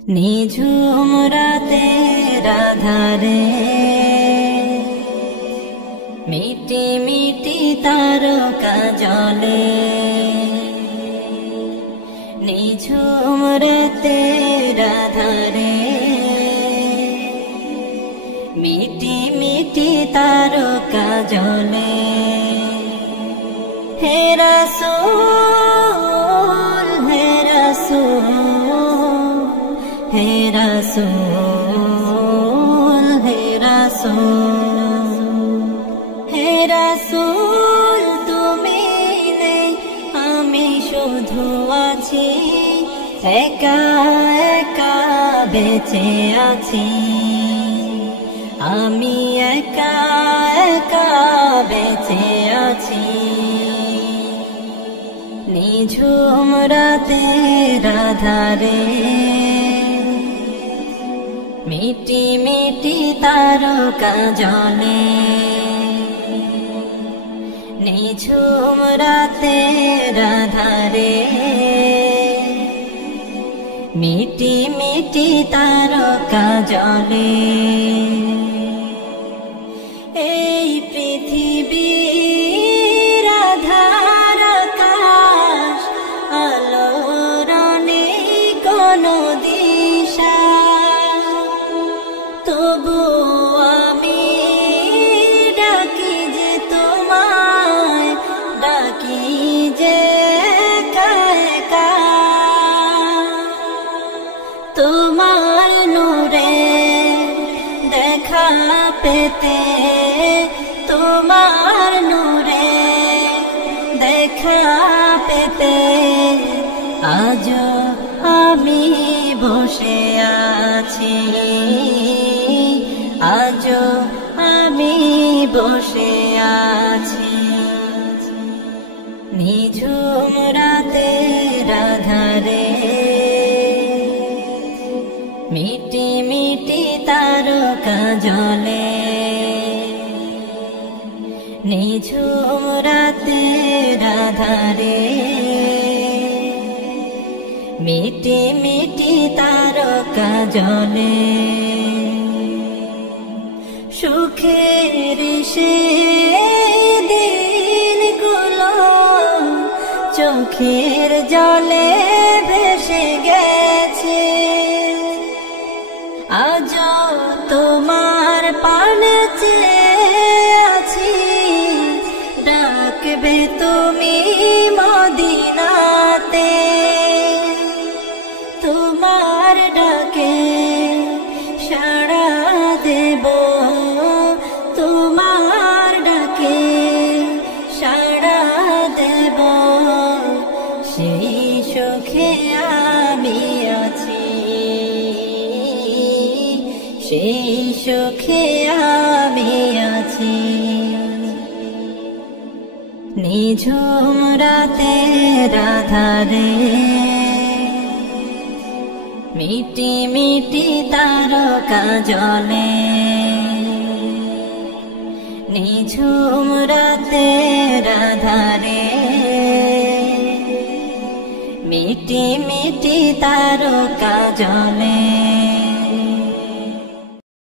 নিঝুম রাতের আধারে মিটি মিটি তারকা জ্বলে। নিঝুম রাতের আধারে মিটি মিটি তারকা জ্বলে। হে রাসূল, হে রাসূল, হে রাসূল, হে রাসূল, হে রাসূল, তুমি নেই আমি শুধু আছি, একা একা বেঁচে আছি, আমি একা একা বেঁচে আছি। নিঝুম রাতের আধারে মিটি মিটি তারকা জ্বলে। নিঝুম রাতের আধারে মিটি মিটি তারকা জ্বলে। এই পৃথিবীর আধার আকাশ আলোর নেই কোনো দিশা, তবু আমি ডাকি যে তোমায়, ডাকি যে একা একা। তোমার নূরে দেখা পেতে, তোমার নূরে দেখা পেতে আজও আমি বসে আছি, আজও আমি বসে আছি। নিঝুম রাতের আধারে মিটি মিটি তারকা জ্বলে। নিঝুম রাতের আধারে মিটি মিটি তারকা জ্বলে। সুখের সে দিনগুলো চোখের জলে ভেসে গেছে, আজও তোমার পানে চেয়ে আছি, ডাকবে তুমি মদিনাতে। তোমার ডাকে সাড়া দেব, তোমার ডাকে সাড়া দেব, সেই সুখে আমি আছি, সেই সুখে আমি আছি। নিঝুম রাতের আধারে মিটি মিটি তারকা জ্বলে। নিঝুম রাতের আধারে মিটি মিটি তারকা জ্বলে।